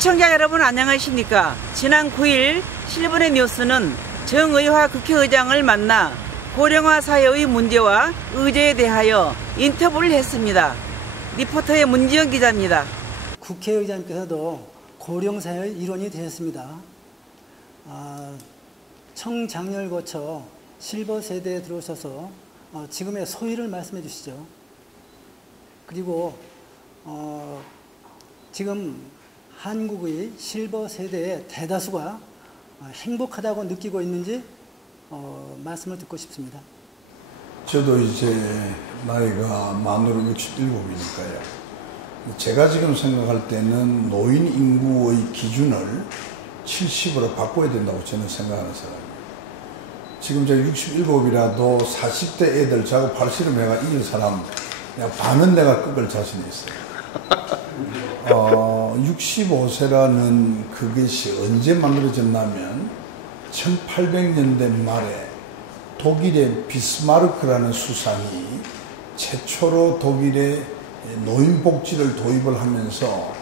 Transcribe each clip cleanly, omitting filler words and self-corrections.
시청자 여러분 안녕하십니까. 지난 9일 실버의 뉴스는 정의화 국회의장을 만나 고령화 사회의 문제와 의제에 대하여 인터뷰를 했습니다. 리포터의 문지영 기자입니다. 국회의장님께서도 고령사회의 일원이 되셨습니다. 청장년을 거쳐 실버 세대에 들어오셔서 지금의 소회를 말씀해 주시죠. 그리고 지금 한국의 실버 세대의 대다수가 행복하다고 느끼고 있는지 말씀을 듣고 싶습니다. 저도 이제 나이가 만으로 67이니까요. 제가 지금 생각할 때는 노인 인구의 기준을 70으로 바꿔야 된다고 저는 생각하는 사람이에요. 지금 제가 67이라도 40대 애들 저하고 팔씨름해가 이길 사람 내가 반은 내가 꺾을 자신이 있어요. 65세라는 그것이 언제 만들어졌냐면 1800년대 말에 독일의 비스마르크라는 수상이 최초로 독일의 노인복지를 도입을 하면서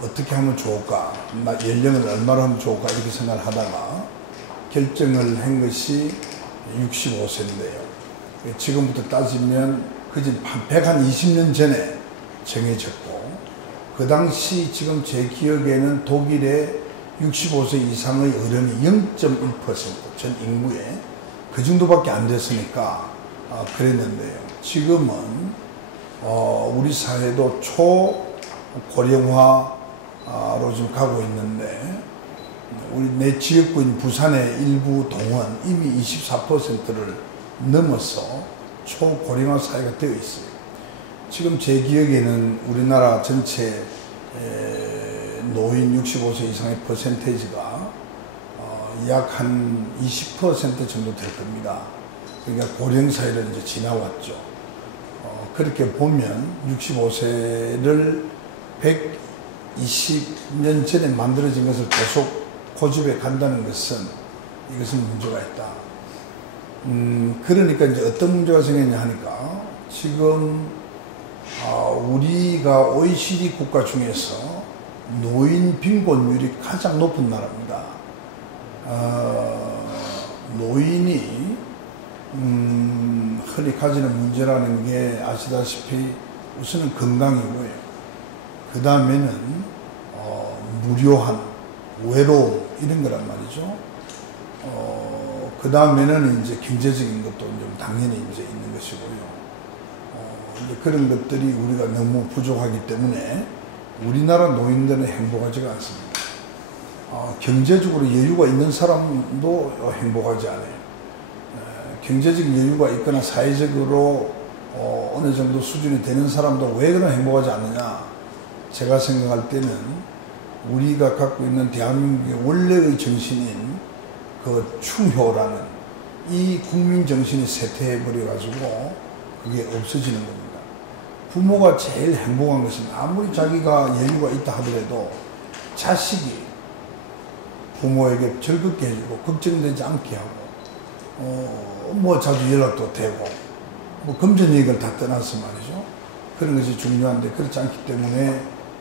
어떻게 하면 좋을까, 연령을 얼마나 하면 좋을까 이렇게 생각을 하다가 결정을 한 것이 65세인데요. 지금부터 따지면 그집 한 120년 전에 정해졌고, 그 당시 지금 제 기억에는 독일의 65세 이상의 어른이 0.1% 전 인구에 그 정도밖에 안 됐으니까 그랬는데요. 지금은 우리 사회도 초고령화로 지금 가고 있는데, 우리 내 지역구인 부산의 일부 동은 이미 24%를 넘어서 초고령화 사회가 되어 있어요. 지금 제 기억에는 우리나라 전체 노인 65세 이상의 퍼센테이지가 약 한 20% 정도 될 겁니다. 그러니까 고령사회를 이제 지나왔죠. 그렇게 보면 65세를 120년 전에 만들어진 것을 계속 고집해 간다는 것은 이것은 문제가 있다. 그러니까 이제 어떤 문제가 생겼냐 하니까, 지금 우리가 OECD 국가 중에서 노인 빈곤율이 가장 높은 나라입니다. 노인이 흔히 가지는 문제라는 게 아시다시피 우선은 건강이고요. 그 다음에는 무료한 외로움 이런 거란 말이죠. 그 다음에는 이제 경제적인 것도 좀 당연히 이제 있는 것이고요. 그런 것들이 우리가 너무 부족하기 때문에 우리나라 노인들은 행복하지가 않습니다. 경제적으로 여유가 있는 사람도 행복하지 않아요. 경제적인 여유가 있거나 사회적으로 어느 정도 수준이 되는 사람도 왜 그런 행복하지 않느냐, 제가 생각할 때는 우리가 갖고 있는 대한민국의 원래의 정신인 그 충효라는 이 국민 정신이 쇠퇴해버려 가지고 그게 없어지는 겁니다. 부모가 제일 행복한 것은 아무리 자기가 여유가 있다 하더라도 자식이 부모에게 즐겁게 해주고 걱정되지 않게 하고 뭐 자주 연락도 되고 뭐 금전 얘기를 다 떠나서 말이죠. 그런 것이 중요한데 그렇지 않기 때문에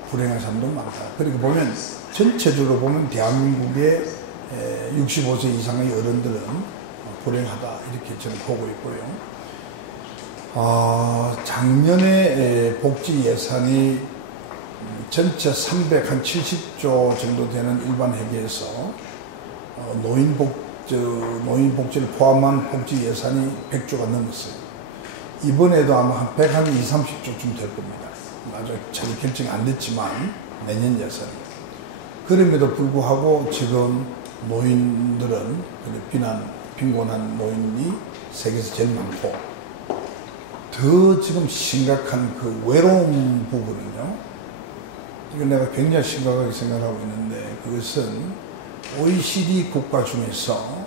불행한 사람도 많다. 그렇게 보면 전체적으로 보면 대한민국의 65세 이상의 어른들은 불행하다 이렇게 저는 보고 있고요. 작년에 복지 예산이 전체 370조 정도 되는 일반 회계에서 노인복지를 포함한 복지 예산이 100조가 넘었어요. 이번에도 아마 한 120, 30조쯤 될 겁니다. 아직 잘 결정이 안 됐지만 내년 예산이. 그럼에도 불구하고 지금 노인들은 빈곤한 노인이 세계에서 제일 많고, 더 지금 심각한 그 외로움 부분은요, 이건 내가 굉장히 심각하게 생각하고 있는데, 그것은 OECD 국가 중에서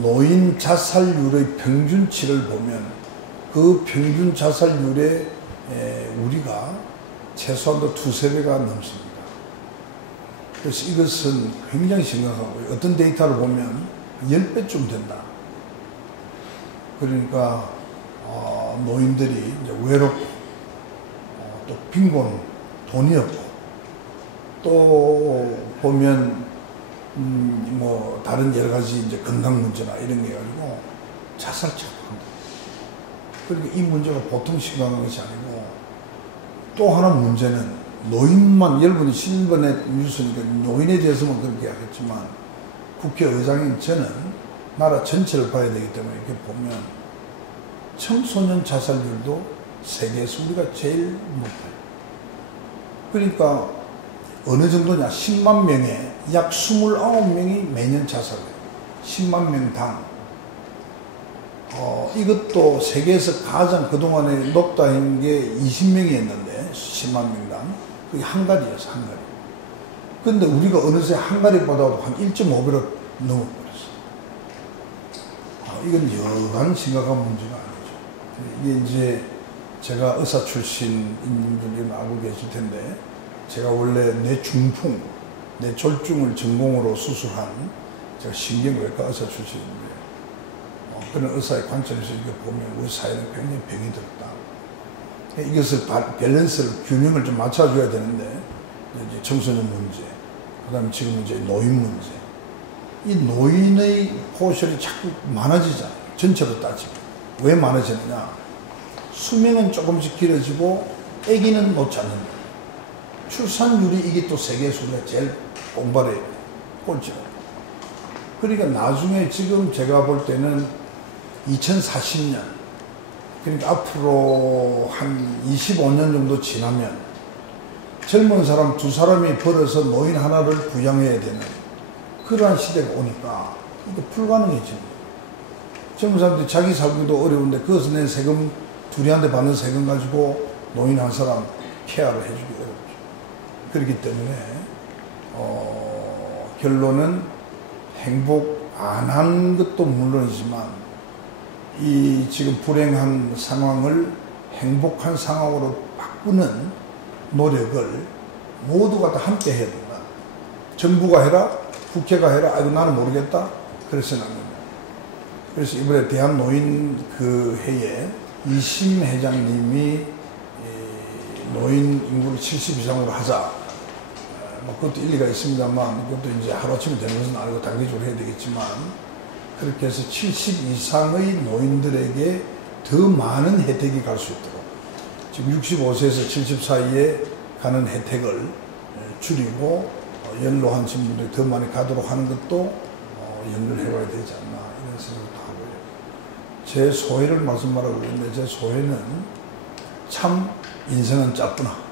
노인 자살률의 평균치를 보면 그 평균 자살률에 우리가 최소한도 2~3배가 넘습니다. 그래서 이것은 굉장히 심각하고요. 어떤 데이터를 보면 10배쯤 된다. 그러니까 노인들이 이제 외롭고 또 빈곤, 돈이 없고 또 보면 뭐 다른 여러 가지 이제 건강 문제나 이런 게 가지고 자살 처방합니다. 그러니까 이 문제가 보통 심각한 것이 아니고 또 하나 문제는 노인만 여러분이 신번의 뉴스니까 노인에 대해서만 그렇게 하겠지만 국회의장인 저는 나라 전체를 봐야 되기 때문에 이렇게 보면 청소년 자살률도 세계에서 우리가 제일 높아요. 그러니까 어느 정도냐 10만 명에 약 29명이 매년 자살해요. 10만 명당. 이것도 세계에서 가장 그동안에 높다는 게 20명이었는데 10만 명당 그게 한가리였어. 한가리. 근데 우리가 어느새 한가리보다도 한 1.5배로 넘어버렸어. 이건 여간 심각한 문제가 아니죠. 이게 이제 제가 의사 출신인 분들이 알고 계실 텐데 제가 원래 뇌중풍, 뇌졸중을 전공으로 수술한 제가 신경외과 의사 출신인데 그런 의사의 관점에서 이렇게 보면 우리 사회는 굉장히 병이 들었다. 이것을 밸런스를 균형을 좀 맞춰줘야 되는데 이제 청소년 문제, 그다음에 지금 이제 노인 문제, 이 노인의 포션이 자꾸 많아지잖아요. 전체로 따지면 왜 많아지느냐? 수명은 조금씩 길어지고 아기는 못 찾는다. 출산율이 이게 또 세계에서 우리가 제일 공발해 꼴찌라. 그러니까 나중에 지금 제가 볼 때는 2040년 그러니까 앞으로 한 25년 정도 지나면 젊은 사람 2사람이 벌어서 노인 하나를 부양해야 되는 그러한 시대가 오니까 이게 불가능해집니다. 젊은 사람들이 자기 살기도 어려운데 그것을 낸 세금 둘이한테 받는 세금 가지고 노인 한 사람 케어를 해주기 어렵죠. 그렇기 때문에 결론은 행복 안 한 것도 물론이지만 이 지금 불행한 상황을 행복한 상황으로 바꾸는 노력을 모두가 다 함께 해야 된다. 정부가 해라, 국회가 해라, 아이고 나는 모르겠다. 그래서는 안 됩니다. 그래서 이번에 대한노인 그 회에 이심 회장님이 노인 인구를 70 이상으로 하자. 뭐 그것도 일리가 있습니다만 그것도 이제 하루아침에 되는 것은 아니고 단기적으로 해야 되겠지만 그렇게 해서 70 이상의 노인들에게 더 많은 혜택이 갈 수 있도록 지금 65세에서 70 사이에 가는 혜택을 줄이고 연로하신 분들이 더 많이 가도록 하는 것도 연결해봐야 되지 않나 이런 생각도 하고요. 제 소회를 말씀하라고 그랬는데 제 소회는 참 인생은 짧구나.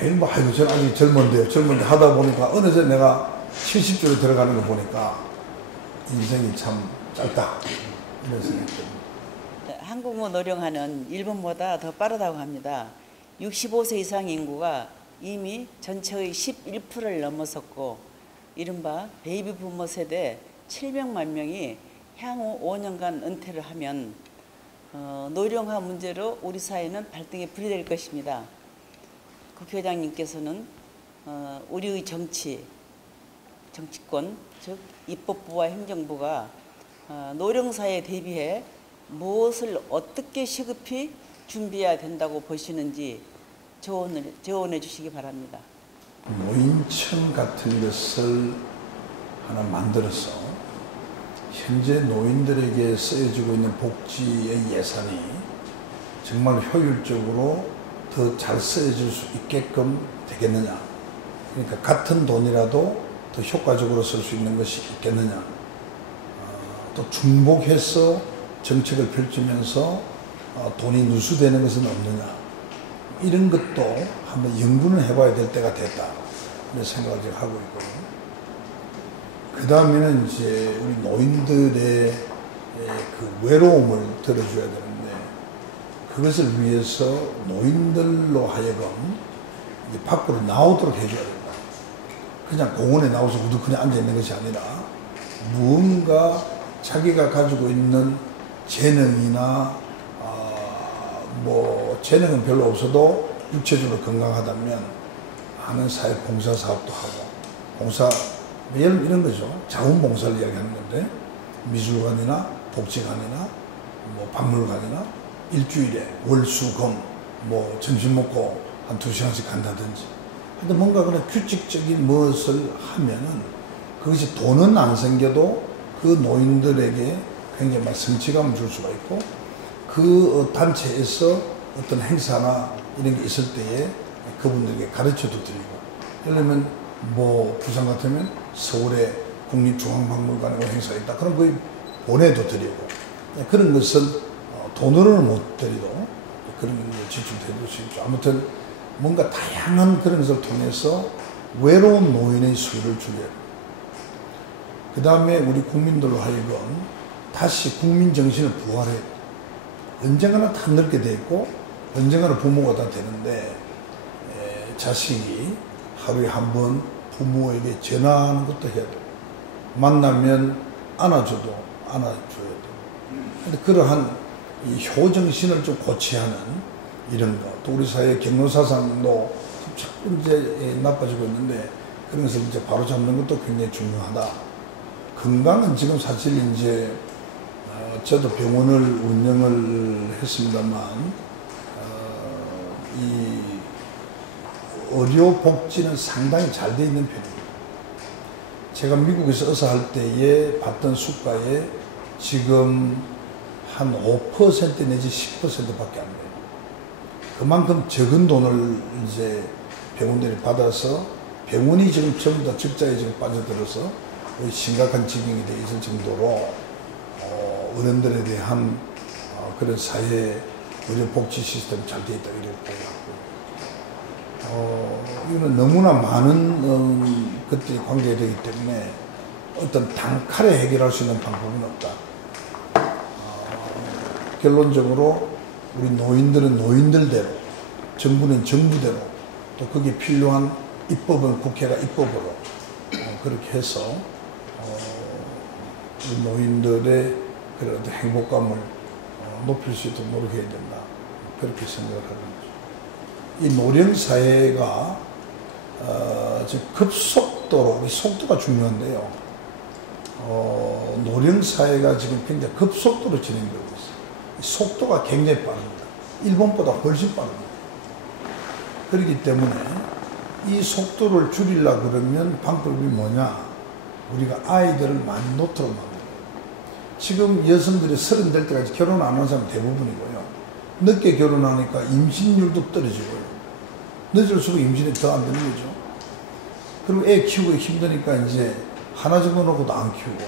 매일 뭐 아이고 저는 아직 젊은데 하다 보니까 어느새 내가 70조에 들어가는 거 보니까 인생이 참 짧다 이런 생각이 듭니다. 한국어 노령화는 일본보다 더 빠르다고 합니다. 65세 이상 인구가 이미 전체의 11%를 넘어섰고 이른바 베이비 부머 세대 700만 명이 향후 5년간 은퇴를 하면 노령화 문제로 우리 사회는 발등에 불이 될 것입니다. 국회의장님께서는 우리의 정치권, 즉 입법부와 행정부가 노령사에 대비해 무엇을 어떻게 시급히 준비해야 된다고 보시는지 조언해 주시기 바랍니다. 노인청 같은 것을 하나 만들어서 현재 노인들에게 쓰여지고 있는 복지의 예산이 정말 효율적으로 더 잘 쓰여질 수 있게끔 되겠느냐. 그러니까 같은 돈이라도 더 효과적으로 쓸 수 있는 것이 있겠느냐. 또 중복해서 정책을 펼치면서 돈이 누수되는 것은 없느냐. 이런 것도 한번 연구는 해봐야 될 때가 됐다. 이런 생각을 지금 하고 있거든요. 그 다음에는 이제 우리 노인들의 그 외로움을 들어줘야 되는데 그것을 위해서 노인들로 하여금 이제 밖으로 나오도록 해줘야 된다. 그냥 공원에 나와서 우두커니 앉아있는 것이 아니라 무언가 자기가 가지고 있는 재능이나 뭐 재능은 별로 없어도 육체적으로 건강하다면 하는 사회 봉사 사업도 하고 봉사 이런 거죠. 자원봉사를 이야기하는 건데 미술관이나 복지관이나 뭐 박물관이나 일주일에 월, 수, 금 뭐 점심 먹고 한 2시간씩 간다든지 근데 뭔가 그런 규칙적인 무엇을 하면은 그것이 돈은 안 생겨도 그 노인들에게 굉장히 막 성취감을 줄 수가 있고 그 단체에서 어떤 행사나 이런 게 있을 때에 그분들에게 가르쳐도 드리고 예를 들면 뭐 부산 같으면 서울에 국립중앙박물관에 행사가 있다. 그럼 거의 보내도 드리고 그런 것은 돈으로는 못 드리도 그런 걸 지출해줄 수 있죠. 아무튼 뭔가 다양한 그런 것을 통해서 외로운 노인의 수를 줄여요. 그 다음에 우리 국민들로 하여금 다시 국민 정신을 부활해. 언젠가는 다 늙게 돼 있고 언젠가는 부모가 다 되는데 자식이 하루에 한 번 부모에게 전화하는 것도 해야 돼. 만나면 안아줘도 안아줘야 돼. 근데 그러한 이 효정신을 좀 고취하는 이런 거. 또 우리 사회 경로사상도 자꾸 이제 나빠지고 있는데 그런 것을 이제 바로잡는 것도 굉장히 중요하다. 건강은 지금 사실 이제 저도 병원을 운영을 했습니다만 이 의료복지는 상당히 잘 돼 있는 편입니다. 제가 미국에서 의사할 때에 봤던 수가에 지금 한 5% 내지 10%밖에 안 돼요. 그만큼 적은 돈을 이제 병원들이 받아서 병원이 지금 전부 다 적자에 지금 빠져들어서 거의 심각한 지경이 돼 있을 정도로 어른들에 대한 그런 사회 의료복지 시스템이 잘 돼 있다 이렇게 보고 이거는 너무나 많은 것들이 관계되기 때문에 어떤 단칼에 해결할 수 있는 방법은 없다. 결론적으로 우리 노인들은 노인들대로, 정부는 정부대로, 또 거기에 필요한 입법은 국회가 입법으로 그렇게 해서 우리 노인들의 그런 어떤 행복감을 높일 수 있도록 노력해야 된다. 그렇게 생각을 하는 거죠. 이 노령 사회가 지금 급속도로, 속도가 중요한데요. 노령 사회가 지금 굉장히 급속도로 진행되고 있어요. 속도가 굉장히 빠릅니다. 일본보다 훨씬 빠릅니다. 그렇기 때문에 이 속도를 줄이려고 그러면 방법이 뭐냐? 우리가 아이들을 많이 놓도록 합니다. 지금 여성들이 30 될 때까지 결혼 안 하는 사람 대부분이고요. 늦게 결혼하니까 임신율도 떨어지고요. 늦을수록 임신이 더 안 되는 거죠. 그리고 애 키우기 힘드니까 이제 하나 정도 놓고도 안 키우고.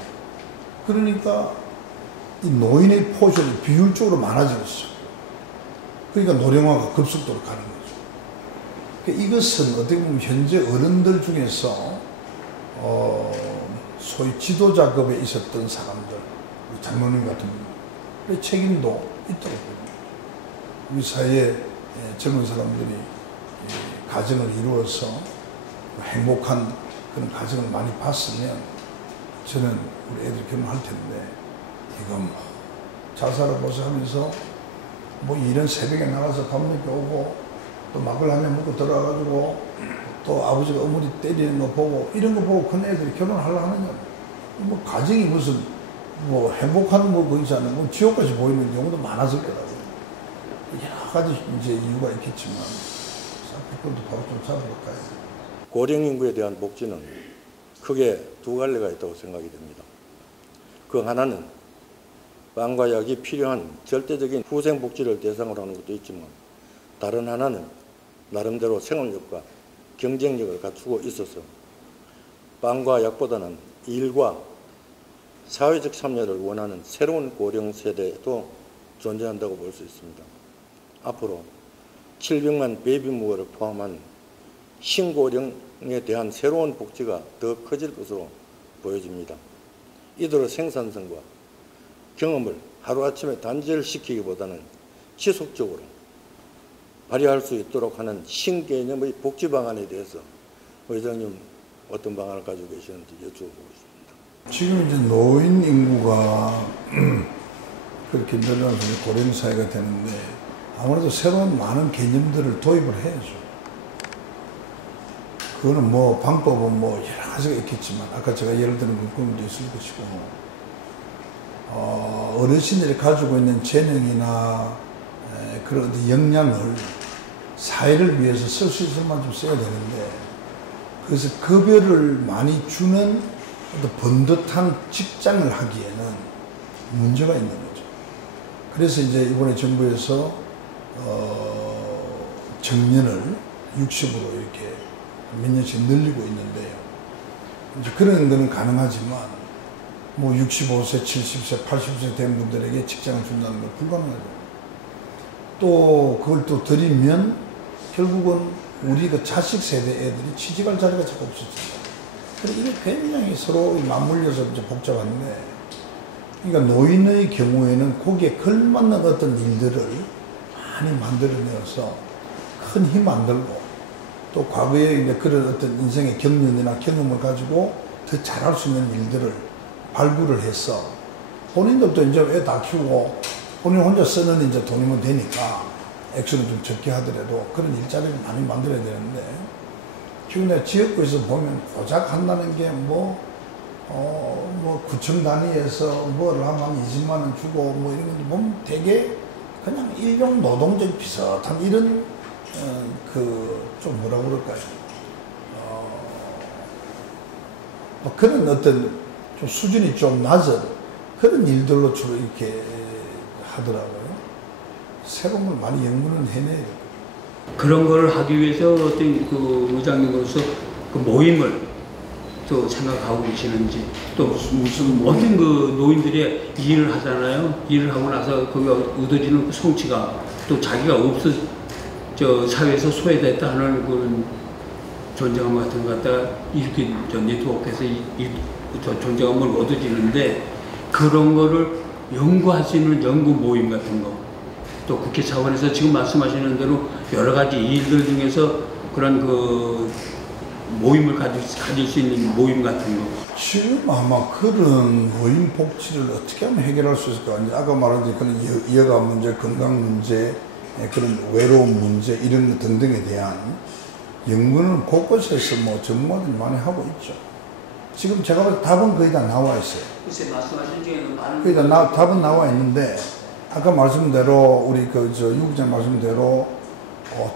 그러니까 이 노인의 포션이 비율적으로 많아지고 있어요. 그러니까 노령화가 급속도로 가는 거죠. 그러니까 이것은 어떻게 보면 현재 어른들 중에서 소위 지도자급에 있었던 사람들, 장로님 같은 분, 책임도 있더라고요. 우리 사회에 젊은 사람들이 가정을 이루어서 행복한 그런 가정을 많이 봤으면 저는 우리 애들 결혼할 텐데 이건 잘 살아보자 하면서 뭐 이런 새벽에 나가서 밥 먹고 오고 또 막을 한잔 먹고 들어와가지고 또 아버지가 어머니 때리는 거 보고 이런 거 보고 큰 애들이 결혼하려고 하느냐. 뭐 가정이 무슨 뭐 행복한 뭐 거기지 않는 뭐 지옥까지 보이는 경우도 많아질 거라고요. 여러 가지 이제 이유가 있겠지만 그것도 바로 좀 잡아볼까요? 고령 인구에 대한 복지는 크게 두 갈래가 있다고 생각이 됩니다. 그 하나는 빵과 약이 필요한 절대적인 후생 복지를 대상으로 하는 것도 있지만 다른 하나는 나름대로 생활력과 경쟁력을 갖추고 있어서 빵과 약보다는 일과 사회적 참여를 원하는 새로운 고령 세대도 존재한다고 볼 수 있습니다. 앞으로 700만 베이비부머를 포함한 신고령에 대한 새로운 복지가 더 커질 것으로 보여집니다. 이들의 생산성과 경험을 하루아침에 단절시키기보다는 지속적으로 발휘할 수 있도록 하는 신개념의 복지 방안에 대해서 의장님 어떤 방안을 가지고 계시는지 여쭤보고 싶습니다. 지금 이제 노인 인구가 그렇게 늘어나서 고령 사회가 되는데 아무래도 새로운 많은 개념들을 도입을 해야죠. 그거는 뭐 방법은 뭐 여러 가지가 있겠지만 아까 제가 예를 드는 물건도 있을 것이고 어르신들이 가지고 있는 재능이나 그런 역량을 사회를 위해서 쓸 수 있을 만큼 써야 되는데, 그래서 급여를 많이 주는 어떤 번듯한 직장을 하기에는 문제가 있는 거죠. 그래서 이제 이번에 정부에서 정년을 60으로 이렇게 몇 년씩 늘리고 있는데요. 이제 그런 거는 가능하지만 뭐 65세, 70세, 80세 된 분들에게 직장을 준다는 건 불가능하죠. 또 그걸 또 드리면 결국은 우리 그 자식 세대 애들이 취직할 자리가 자꾸 없어진다. 그래서 이게 굉장히 서로 맞물려서 이제 복잡한데, 그러니까 노인의 경우에는 거기에 걸맞는 어떤 일들을 많이 만들어내어서 큰 힘 안 들고, 또 과거에 이제 그런 어떤 인생의 경륜이나 경험을 가지고 더 잘할 수 있는 일들을 발굴을 해서 본인들도 이제 애 다 키우고 본인 혼자 쓰는 이제 돈이면 되니까 액수는 좀 적게 하더라도 그런 일자리를 많이 만들어야 되는데, 지금 내가 지역구에서 보면 고작 한다는 게 뭐 구청 단위에서 뭐를 하면 20만 원 주고 뭐 이런 거 보면 되게 그냥 일용 노동적 비슷한 이런 좀 뭐라 그럴까요? 뭐 그런 어떤 좀 수준이 좀 낮은 그런 일들로 주로 이렇게 하더라고요. 새로운 걸 많이 연구는 해내야 돼요. 그런 걸 하기 위해서 어떤 그 의장님으로서 그 모임을 또 생각하고 계시는지, 또 무슨 어떤 그 노인들이 일을 하잖아요. 일을 하고 나서 거기 얻어지는 그 성취가, 또 자기가 저 사회에서 소외됐다 하는 그런 존재감 같은 거 갖다가 이렇게 저 네트워크에서 저 존재감을 얻어지는데, 그런 거를 연구할 수 있는 연구 모임 같은 거, 또 국회 차원에서 지금 말씀하시는 대로 여러 가지 일들 중에서 그런 그 모임을 가질 수 있는 모임 같은 거. 지금 아마 그런 노인 복지를 어떻게 하면 해결할 수 있을까? 이제 아까 말한 그런 여가 문제, 건강 문제, 그런 외로움 문제 이런 것 등등에 대한 연구는 곳곳에서 뭐 전문가들이 많이 하고 있죠. 지금 제가 볼 때 답은 거의 다 나와 있어요. 글쎄 말씀하신 중에는 많은 거의 다 답은 나와 있는데, 아까 말씀대로 우리 유 국장 말씀대로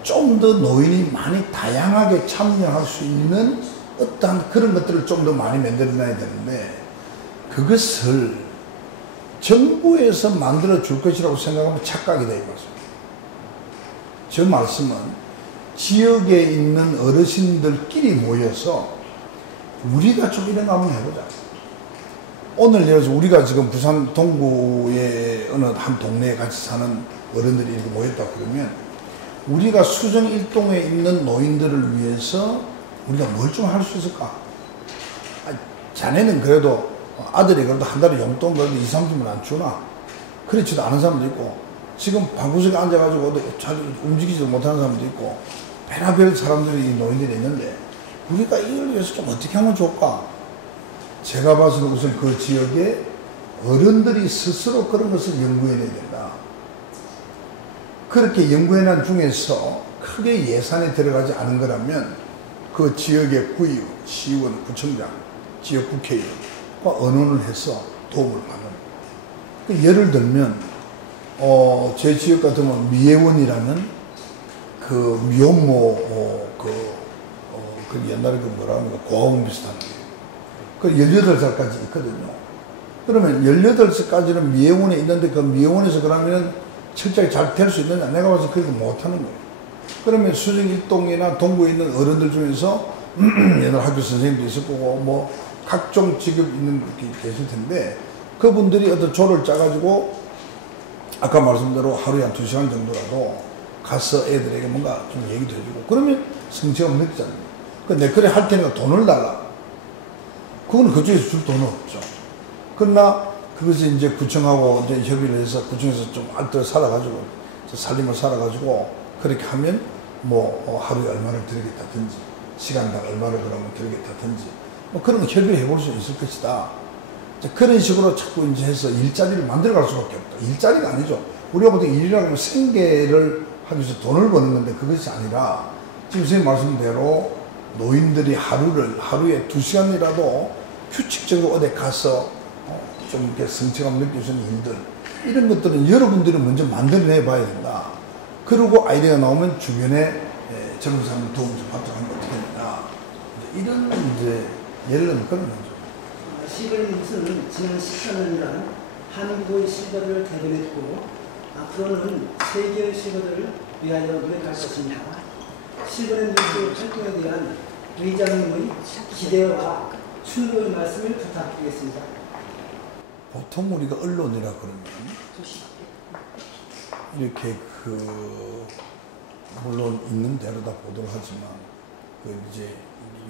좀 더 노인이 많이 다양하게 참여할 수 있는 어떠한 그런 것들을 좀 더 많이 만들어놔야 되는데, 그것을 정부에서 만들어 줄 것이라고 생각하면 착각이다 이 말씀. 저 말씀은 지역에 있는 어르신들끼리 모여서 우리가 좀 이런 거 한번 해보자. 오늘 예를 들어서 우리가 지금 부산 동구의 어느 한 동네에 같이 사는 어른들이 이렇게 모였다 그러면, 우리가 수정 일동에 있는 노인들을 위해서 우리가 뭘 좀 할 수 있을까? 자네는 그래도 아들이 그래도 한 달에 용돈 그래도 2, 30만 안 주나? 그렇지도 않은 사람도 있고, 지금 방구석에 앉아가지고 잘 움직이지도 못하는 사람도 있고, 별의별 사람들이 이 노인들이 있는데, 우리가 이걸 위해서 좀 어떻게 하면 좋을까? 제가 봐서는 우선 그 지역에 어른들이 스스로 그런 것을 연구해내야 된다. 그렇게 연구해낸 중에서 크게 예산에 들어가지 않은 거라면 그 지역의 구의원, 시의원, 구청장, 지역 국회의원과 의논을 해서 도움을 받는. 예를 들면 제 지역 같으면 미애원이라는 그 미혼모 그 옛날에 그 뭐라 하는가 고아원 비슷한 그 18살까지 있거든요. 그러면 18살까지는 미애원에 있는데 그 미애원에서 그러면 철저히 잘 될 수 있느냐? 내가 봐서 그렇게 못하는 거예요. 그러면 수정 일동이나 동구에 있는 어른들 중에서 옛날 학교 선생님도 있을 거고 뭐 각종 직업 있는 분들이 계실 텐데, 그분들이 어떤 조를 짜가지고 아까 말씀대로 하루에 한 2시간 정도라도 가서 애들에게 뭔가 좀 얘기도 해주고, 그러면 성취감 느끼잖아요. 근데 그래 할 테니까 돈을 달라. 그건 그쪽에서 줄 돈은 없죠. 그러나 그것이 이제 구청하고 이제 협의를 해서 구청에서 좀 알뜰 살아가지고 살림을 살아가지고 그렇게 하면 뭐 하루에 얼마를 드리겠다든지 시간당 얼마를 그러면 드리겠다든지 뭐 그런 거 협의해 볼 수 있을 것이다. 그런 식으로 자꾸 이제 해서 일자리를 만들어갈 수밖에 없다. 일자리가 아니죠. 우리가 보통 일이라고 하면 생계를 하기 위해서 돈을 버는 건데 그것이 아니라 지금 선생님 말씀대로 노인들이 하루에 2시간이라도 규칙적으로 어디 가서 좀 이렇게 성취감 느낄 수 있는 일들, 이런 것들은 여러분들이 먼저 만들어내 봐야 된다. 그리고 아이디어가 나오면 주변에 젊은 사람들 도움을 좀 받도록 하면 어떻게 되나. 이런 이제 예를 들면 그런 거죠. 실버의 뉴스는 지난 14년간 한국의 실버들을 대변했고 앞으로는 세계의 실버들을 위하여 노력할 것입니다. 실버의 뉴스 활동에 대한 의장님의 기대와 충고의 말씀을 부탁드리겠습니다. 보통 우리가 언론이라 그러면 이렇게 물론 있는 대로 다 보도를 하지만 이제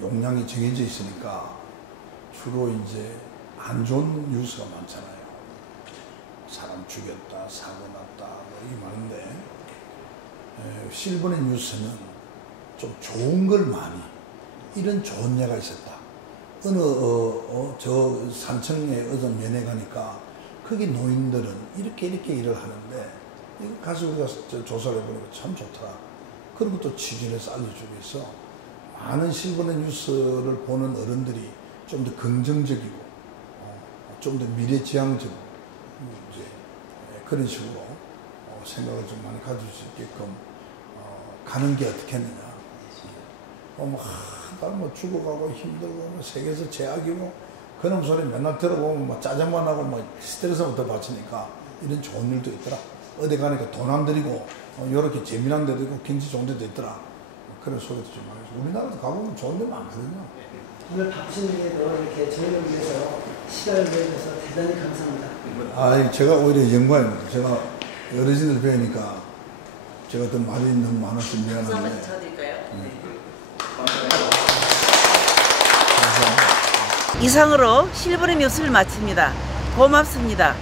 용량이 정해져 있으니까 주로 이제 안 좋은 뉴스가 많잖아요. 사람 죽였다, 사고 났다, 이게 많은데 실버의 뉴스는 좀 좋은 걸 많이, 이런 좋은 예가 있었다. 어느 저 산청에 어떤 면회 가니까 거기 노인들은 이렇게 일을 하는데 가서 우리가 조사를 해보니까 참 좋더라. 그리고 또 취재해서 알려주고 있어. 많은 실버의 뉴스를 보는 어른들이 좀 더 긍정적이고 좀 더 미래지향적으로 이제 그런 식으로 생각을 좀 많이 가질 수 있게끔 가는 게 어떻겠느냐. 뭐 죽어가고 힘들고 세계에서 제약이고 그런 소리 맨날 들어보면 뭐 짜증만 나고 뭐 스트레스부터 받으니까 이런 좋은 일도 있더라. 어디 가니까 돈 안 들이고 이렇게 재미난 데도 있고 경치 좋은 데도 있더라. 그런 소리도 좀 많이 있어요. 우리나라도 가보면 좋은 데 많거든요. 오늘 바쁘신 중에도 이렇게 저희를 위해서 시간을 내주셔서 대단히 감사합니다. 제가 오히려 영광입니다. 제가 어르신들 뵈니까 제가 더 말이 너무 많아서 미안한데. 한번 쳐드릴까요? 감사합니다. 이상으로 실버의 뉴스를 마칩니다. 고맙습니다.